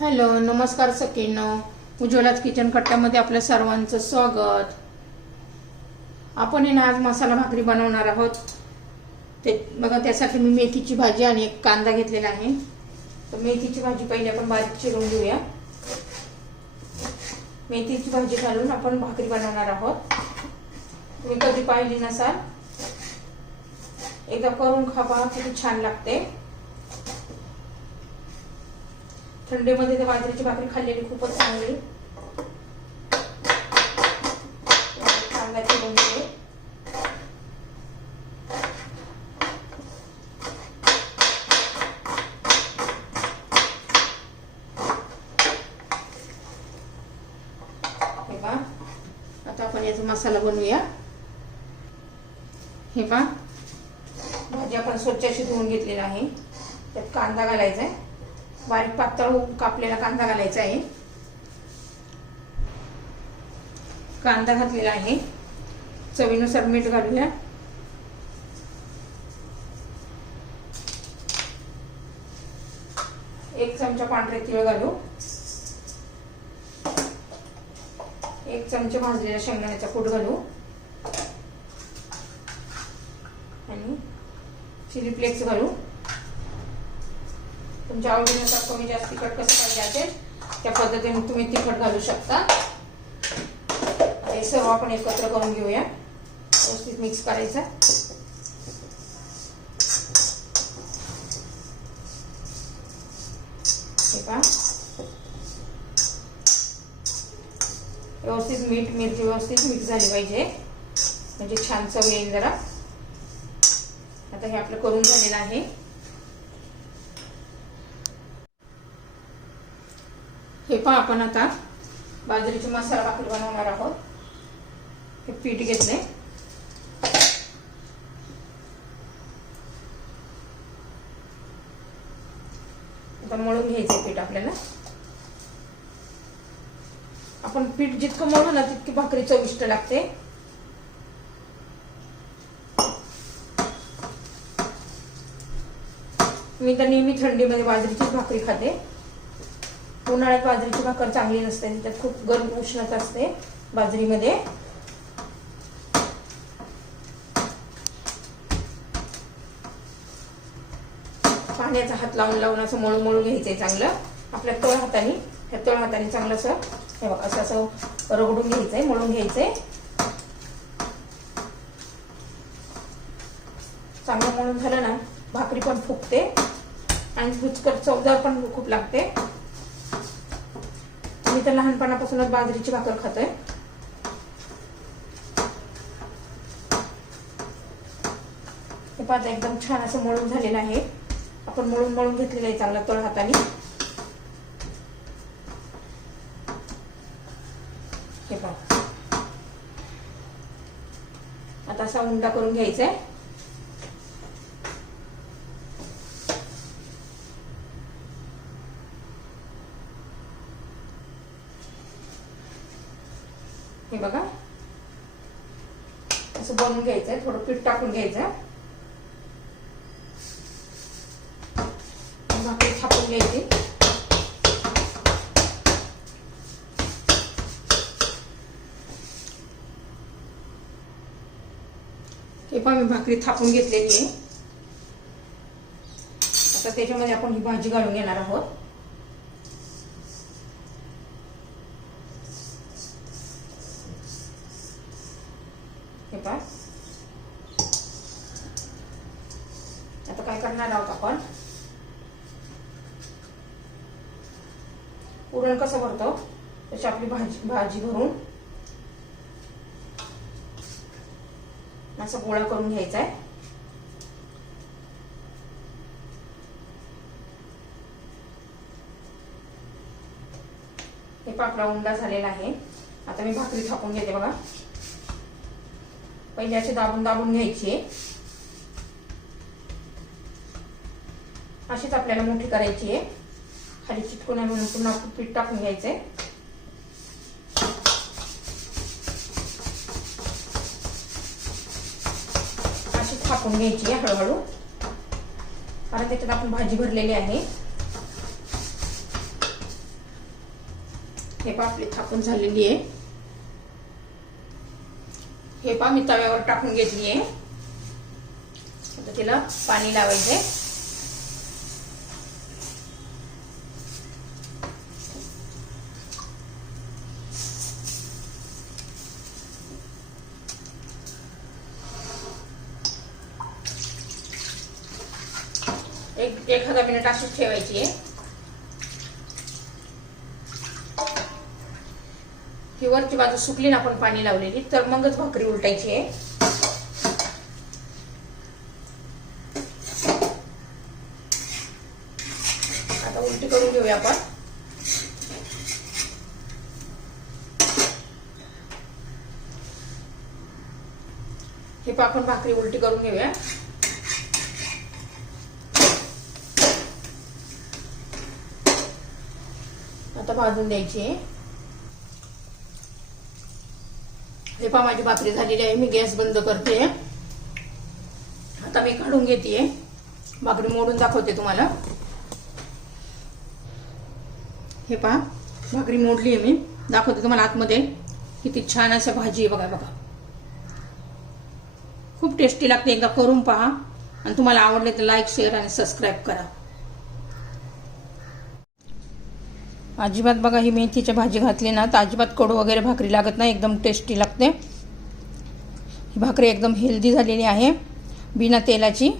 Hello नमस्कार सकीनो उज्ज्वलाच kitchen कट्ट्यामध्ये आपल्या सर्वांचं स्वागत. आपण हे ना आज मसाला भाकरी बनवणार आहोत. ते बघा त्यासाठी मी मेथीची भाजी आणि एक कांदा घेतलेला आहे. तर मेथीची भाजी पहिले आपण बारीक चिरून घेऊया. मेथीची भाजी घालून आपण भाकरी बनवणार आहोत. तुम्ही कधी पाहिली नसाल? एकदा करून खावा किती छान लागते. थंडीमध्ये तर बाजरीची भाकरी खाल्लेली खूपच चांगली. कांदा चिरून हे पहा. आता आपण याचा मसाला बनवूया. हे पहा. भाजी आपण स्वच्छ अशी धुवून घेतलेला आहे. त्यात कांदा घालायचा आहे. बारीक पातळ होऊन कापलेला कांदा घालायचा आहे. कांदा घातलेला आहे. चवीनुसार मीठ घालूया. एक चमचा पांढरे तिळ घालू. एक चमचा भाजलेला शेंगदाण्याचा कूट घालू. आणि चिली फ्लेक्स घालू. तुमच्या आवडीनुसार कमी जास्त तिखट कसं पाहिजे असेल त्या पद्धतीने तुम्ही तिखट घालू शकता. हे सर्व आपण एकत्र करून घेऊया. व्यवस्थित मिक्स करायचं. हे व्यवस्थित मीठ मिरची व्यवस्थित मिक्स झाली पाहिजे. म्हणजे छान चव येईल जरा. आता हे आपलं करून झालेलं आहे. हे पहा आपण आता. बाजरीची मसाला भाकरी बनवणार आहोत. हे पीठ घेतले आता मळून घ्यायचं पीठ आपल्याला. आपण पीठ जितकं मळू ना तितकी भाकरी चविष्ट लागते. मी तर नेहमी थंडीमध्ये बाजरीचीच भाकरी खाते. उन्हाळ्यात बाजरीची भाकर चांगली नसते त्यात खूप गरम उष्णता असते बाजरीमध्ये. पाण्याचा हात लावून लावून असं मळू मळू घ्यायचंय चांगलं. आपल्या तळ हाताने त्या तळ हाताने चांगलं असं हे बघा असं असं रगडून घ्यायचंय मळून घ्यायचंय. चांगलं मळून झालं ना भाकरी पण फुगते. आणि रुचकर चवदार पण खूप लागते. मी तर लहानपणापासूनच बाजरीची भाकर खातोय. हे पाहता एकदम छान असं मळून झालेलं आहे. आपण मळून मळून घेतलेलं आहे चांगला तळ हाताने. हे पहा. आता असा उंडा करून घ्यायचा आहे हे बघा. असं बनवून घ्यायचंय थोडं पीठ टाकून घ्यायचं भाकरी थापून घ्यायची. हे पण मी भाकरी थापून घेतलेली आहे. आता त्याच्यामध्ये आपण ही भाजी घालून घेणार आहोत. आता करणार आहोत आपण? पुरण कसं भरतो? तशी आपली भाजी भाजी भरून. असं गोळा करून घ्यायचा आहे. हे पापडा उंडा झालेला आहे. आता मी भाकरी थापून घेते बघा. पहिले अशी दाबून दाबून घ्यायची. अशीच आपल्याला मोठी करायची आहे. खाली चिटकून आहे म्हणून पुन्हा पीठ टाकून घ्यायचंय. अशी थापून घ्यायची आहे हळूहळू. कारण त्याच्यात आपण भाजी भरलेली आहे. हे पहा आपली थापून झालेली आहे. हे पहा मी तव्यावर टाकून घेतली आहे. आता तिला पाणी लावायचंय. एक एखादा मिनिट अशीच ठेवायची आहे. ही वरची बाजू सुकली ना आपण पाणी लावलेली तर मगच भाकरी उलटायची आहे. आता उलटी करून घेऊया आपण. हे पण आपण भाकरी उलटी करून घेऊया. आता भाजून द्यायची. हे पहा माझी भाकरी झालेली आहे. मी गॅस बंद करते. आता मी काढून घेते भाकरी मोडून दाखवते तुम्हाला. हे पहा भाकरी मोडली आहे मी. दाखवते तुम्हाला आतमध्ये. किती छान अशा भाजी आहे बघा बघा. खूप टेस्टी लागते. एकदा करून पहा. आणि तुम्हाला आवडले तर लाईक शेअर आणि सबस्क्राईब करा. अजिबात बघा ही मेथीची भाजी घातली ना तर अजिबात कडू वगैरे भाकरी लागत नाही एकदम टेस्टी लागते. ही भाकरी एकदम हेल्दी झालेली आहे बिना तेलाची.